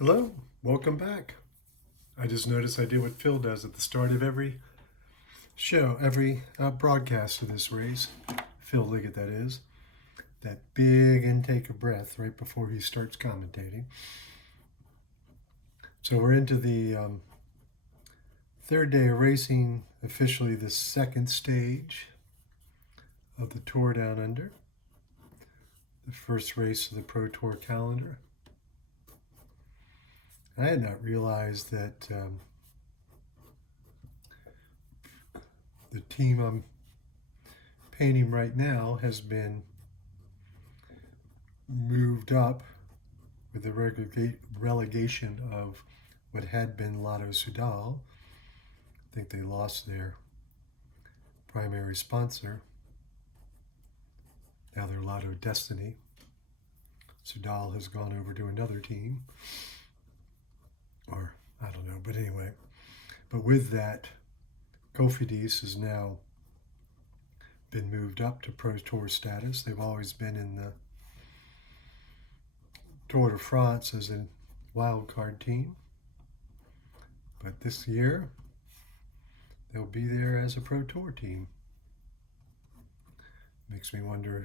Hello, welcome back. I just noticed I do what Phil does at the start of every show, every broadcast of this race. Phil Liggett, that is. That big intake of breath right before he starts commentating. So we're into the third day of racing, officially the second stage of the Tour Down Under, the first race of the Pro Tour calendar. I had not realized that the team I'm painting right now has been moved up with the relegation of what had been Lotto Sudal. I think they lost their primary sponsor. Now they're Lotto Destiny. Sudal has gone over to another team. Or, I don't know, but anyway. But with that, Cofidis has now been moved up to Pro Tour status. They've always been in the Tour de France as a wild card team. But this year, they'll be there as a Pro Tour team. Makes me wonder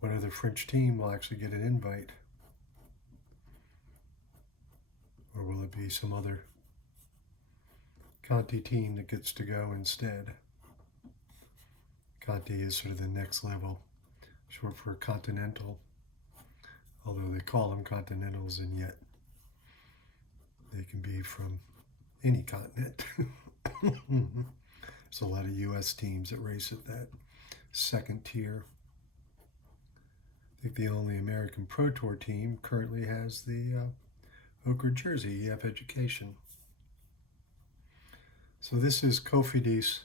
what other French team will actually get an invite. Or will it be some other Conti team that gets to go instead? Conti is sort of the next level, short for continental, although they call them continentals, and yet they can be from any continent. There's a lot of U.S. teams that race at that second tier. I think the only American Pro Tour team currently has the ochre jersey, EF Education. So this is Cofidis,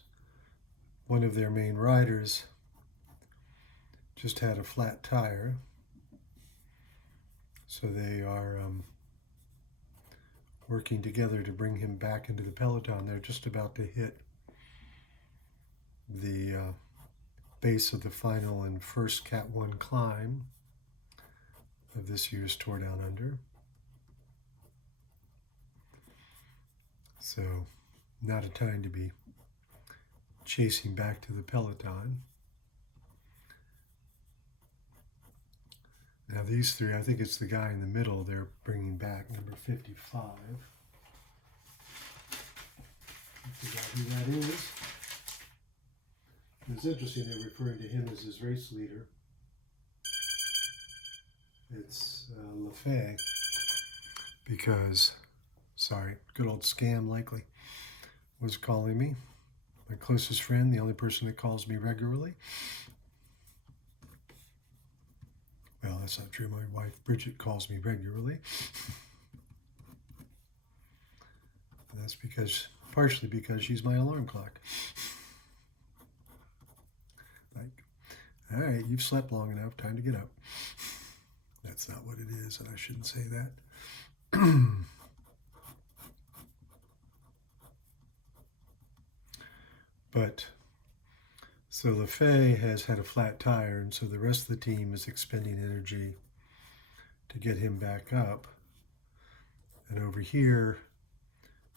one of their main riders, just had a flat tire. So they are working together to bring him back into the peloton. They're just about to hit the base of the final and first Cat 1 climb of this year's Tour Down Under. So not a time to be chasing back to the peloton. Now these three, I think it's the guy in the middle they're bringing back, number 55. I forgot who that is. It's interesting they're referring to him as his race leader. It's Lefay, because, sorry, good old Scam likely was calling me. My closest friend, the only person that calls me regularly. Well, that's not true. My wife, Bridget, calls me regularly. And that's partially because she's my alarm clock. Like, all right, you've slept long enough, time to get up. That's not what it is, and I shouldn't say that. But, so Lefay has had a flat tire, and so the rest of the team is expending energy to get him back up. And over here,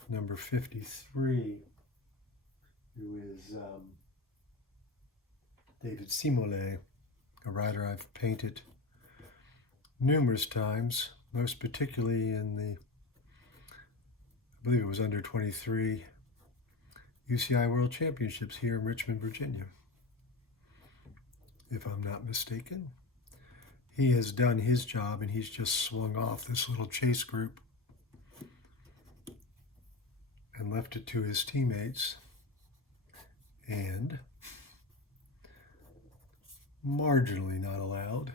number 53, who is David Simolet, a rider I've painted numerous times, most particularly in the, I believe it was under 23 UCI World Championships here in Richmond, Virginia, if I'm not mistaken. He has done his job, and he's just swung off this little chase group and left it to his teammates, and marginally not allowed.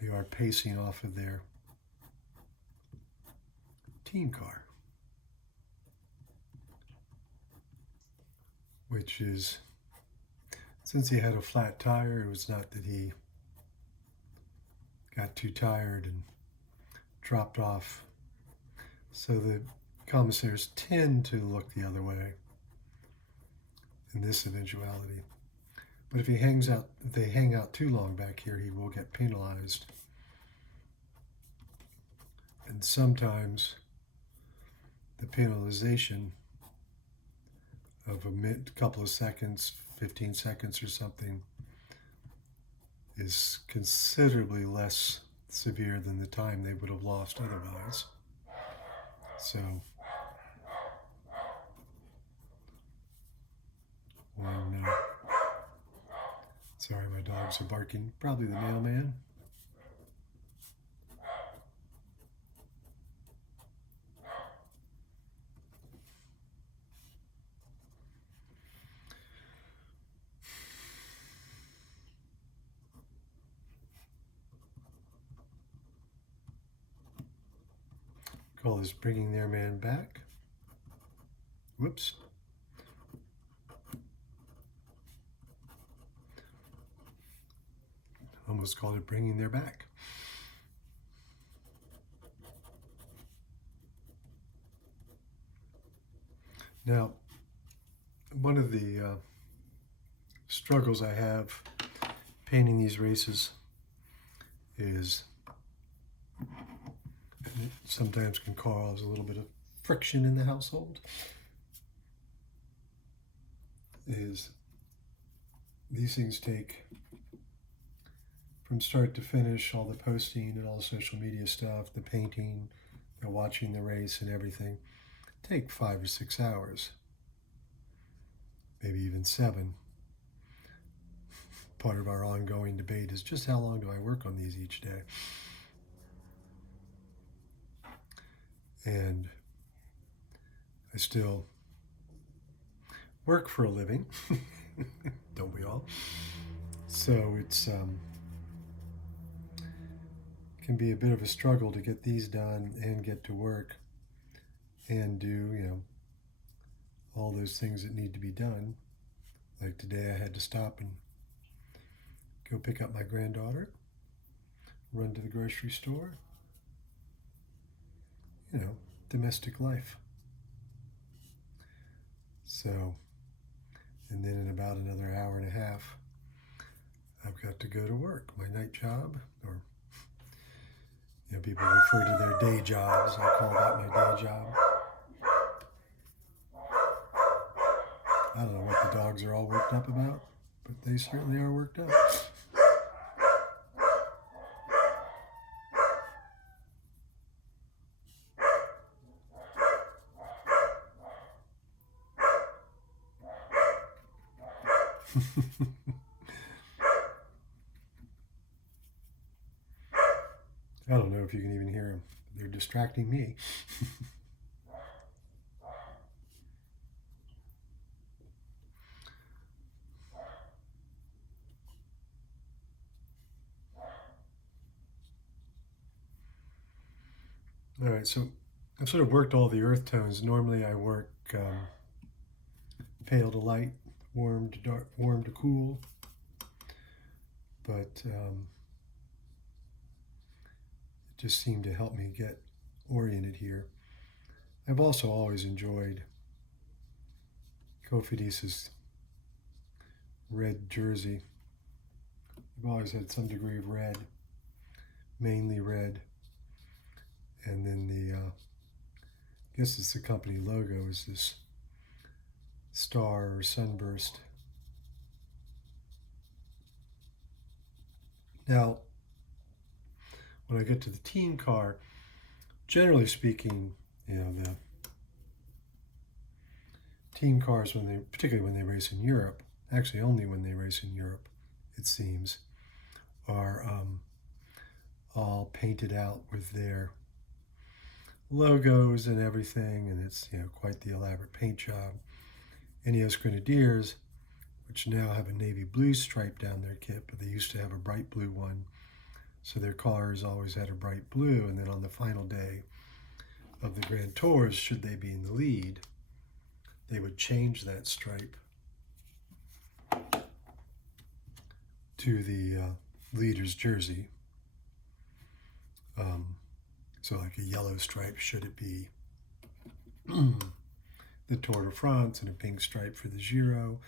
They are pacing off of their team car, which is, since he had a flat tire, it was not that he got too tired and dropped off. So the commissaires tend to look the other way in this eventuality. But if they hang out too long back here, he will get penalized. And sometimes the penalization of a couple of seconds, 15 seconds or something, is considerably less severe than the time they would have lost otherwise. So when, sorry, my dogs are barking, probably the mailman. Call this bringing their man back. Whoops. Almost called it bringing their back. Now, one of the struggles I have painting these races is it sometimes can cause a little bit of friction in the household, is these things take, from start to finish, all the posting and all the social media stuff, the painting, the watching the race and everything, take 5 or 6 hours, maybe even 7. Part of our ongoing debate is just how long do I work on these each day? And I still work for a living, don't we all? So it's can be a bit of a struggle to get these done and get to work and do, all those things that need to be done. Like today I had to stop and go pick up my granddaughter, run to the grocery store, domestic life. So, and then in about another hour and a half, I've got to go to work, my night job, or people refer to their day jobs. I call that my day job. I don't know what the dogs are all worked up about, but they certainly are worked up. I don't know if you can even hear them. They're distracting me. All right, so I've sort of worked all the earth tones. Normally I work pale to light, warm to dark, warm to cool. But it just seemed to help me get oriented here. I've also always enjoyed Cofidis's red jersey. I've always had some degree of red, mainly red. And then I guess it's the company logo, is this star or sunburst. Now, when I get to the team car, generally speaking, the team cars, particularly when they race in Europe, actually only when they race in Europe, it seems, are all painted out with their logos and everything, and it's quite the elaborate paint job. Ineos Grenadiers, which now have a navy blue stripe down their kit, but they used to have a bright blue one, so their cars always had a bright blue. And then on the final day of the Grand Tours, should they be in the lead, they would change that stripe to the leader's jersey. So like a yellow stripe should it be the Tour de France, and a pink stripe for the Giro.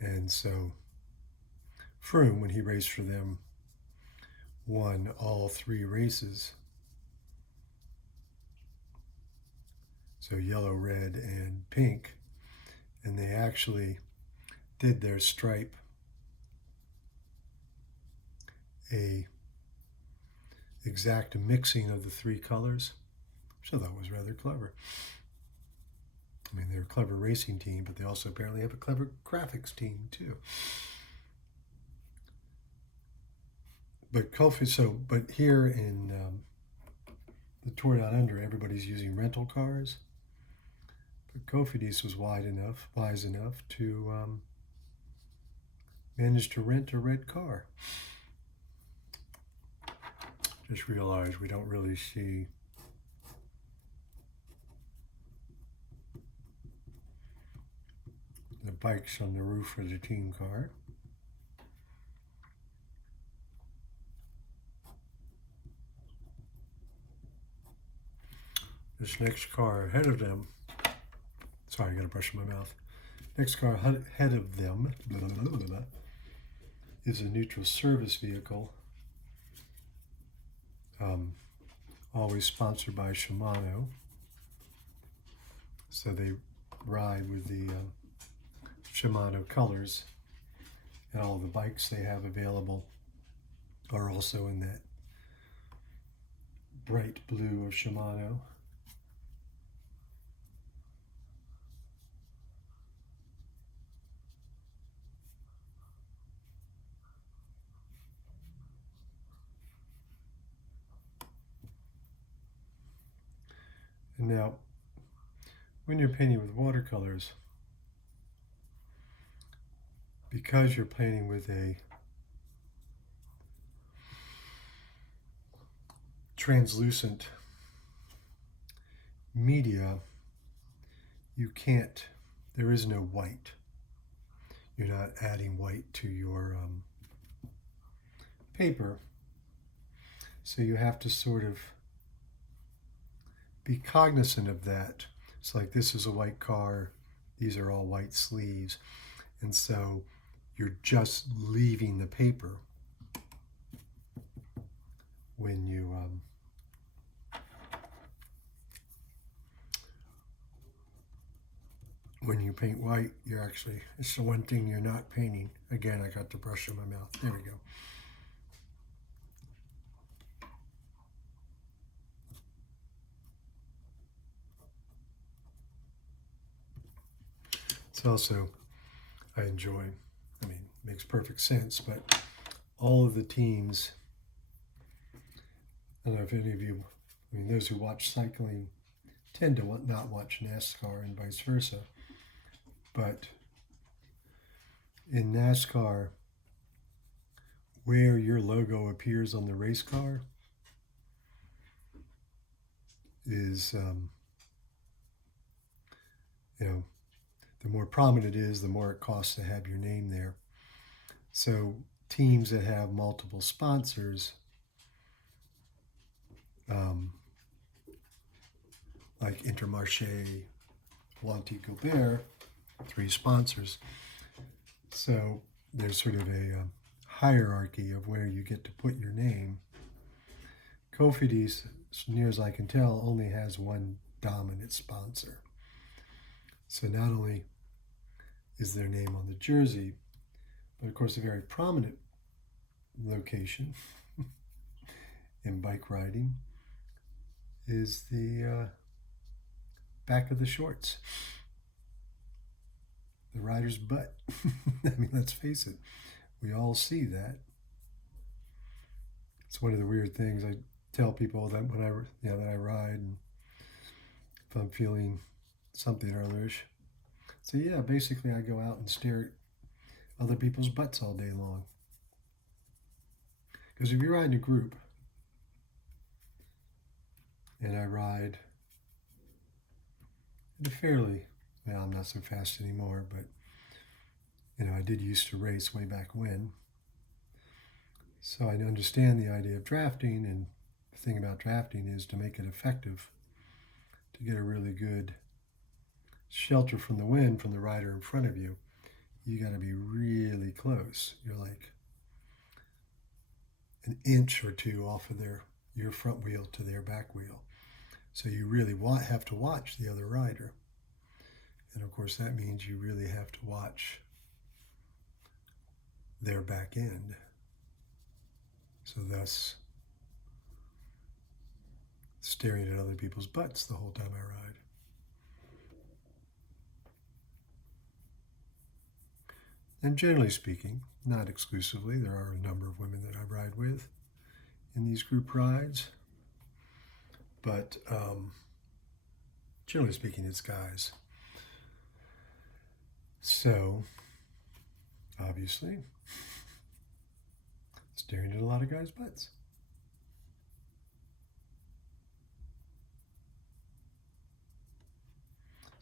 And so Froome, when he raced for them, won all 3 races So yellow, red, and pink. And they actually did their stripe a exact mixing of the three colors, which I thought was rather clever. I mean, they're a clever racing team, but they also apparently have a clever graphics team too. But but here in the Tour Down Under, everybody's using rental cars. But Cofidis was wise enough to manage to rent a red car. Just realized we don't really see the bikes on the roof of the team car. This next car ahead of them, sorry, I got a brush in my mouth. Next car ahead of them is a neutral service vehicle, always sponsored by Shimano. So they ride with the Shimano colors, and all the bikes they have available are also in that bright blue of Shimano. And now, when you're painting with watercolors, because you're painting with a translucent media, there is no white. You're not adding white to your paper. So you have to sort of be cognizant of that. It's like, this is a white car, these are all white sleeves. And so you're just leaving the paper when you paint white. It's the one thing you're not painting. Again, I got the brush in my mouth. There we go. It's also, I enjoy, makes perfect sense, but all of the teams, I don't know if any of you, those who watch cycling tend to not watch NASCAR and vice versa, but in NASCAR, where your logo appears on the race car is, the more prominent it is, the more it costs to have your name there. So teams that have multiple sponsors, like Intermarché, Wanty Gilbert, 3 sponsors. So there's sort of a hierarchy of where you get to put your name. Cofidis, as near as I can tell, only has one dominant sponsor. So not only is their name on the jersey, but of course a very prominent location in bike riding is the back of the shorts, the rider's butt. Let's face it, we all see that. It's one of the weird things I tell people that when I ride, and if I'm feeling something or otherish. So yeah, basically I go out and stare at other people's butts all day long. Because if you ride in a group, and I ride at a fairly, I'm not so fast anymore, but I did used to race way back when. So I understand the idea of drafting, and the thing about drafting is to make it effective, to get a really good shelter from the wind from the rider in front of you. You got to be really close. You're like an inch or two off of your front wheel to their back wheel. So you really have to watch the other rider. And of course, that means you really have to watch their back end. So thus, staring at other people's butts the whole time I ride. And generally speaking, not exclusively, there are a number of women that I ride with in these group rides. But generally speaking, it's guys. So, obviously, staring at a lot of guys' butts.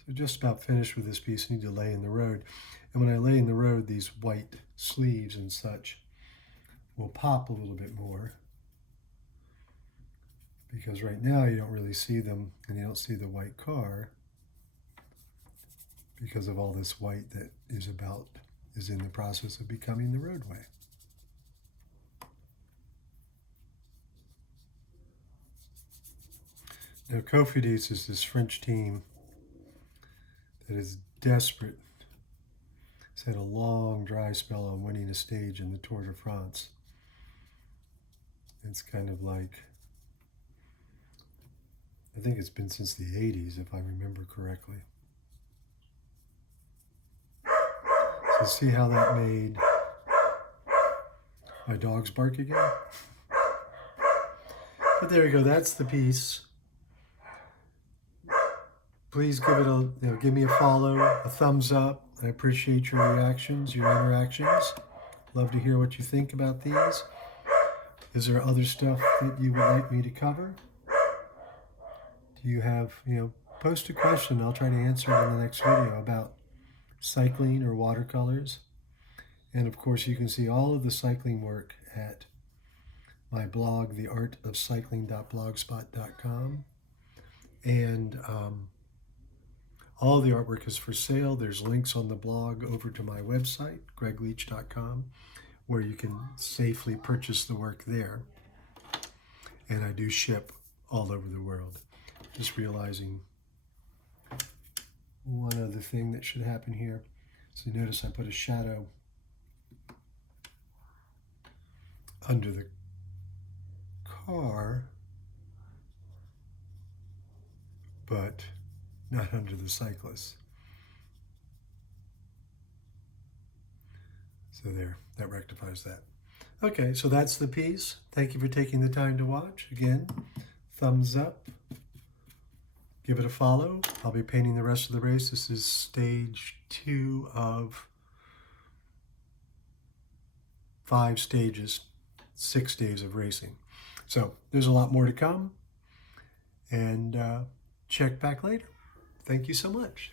So just about finished with this piece. I need to lay in the road. And when I lay in the road, these white sleeves and such will pop a little bit more. Because right now you don't really see them, and you don't see the white car because of all this white that is in the process of becoming the roadway. Now, Cofidis is this French team that is desperate. It's had a long dry spell on winning a stage in the Tour de France. It's kind of like, I think it's been since the 80s, if I remember correctly. So see how that made my dogs bark again? But there you go, that's the piece. Please give me a follow, a thumbs up. I appreciate your reactions, your interactions. Love to hear what you think about these. Is there other stuff that you would like me to cover? Do you have, post a question. I'll try to answer it in the next video about cycling or watercolors. And of course, you can see all of the cycling work at my blog, theartofcycling.blogspot.com. And all of the artwork is for sale. There's links on the blog over to my website, gregleach.com, where you can safely purchase the work there. And I do ship all over the world. Just realizing one other thing that should happen here. So notice I put a shadow under the car, but not under the cyclist. So there, that rectifies that. Okay, so that's the piece. Thank you for taking the time to watch. Again, thumbs up. Give it a follow. I'll be painting the rest of the race. This is stage 2 of 5 stages, 6 days of racing. So there's a lot more to come. And check back later. Thank you so much.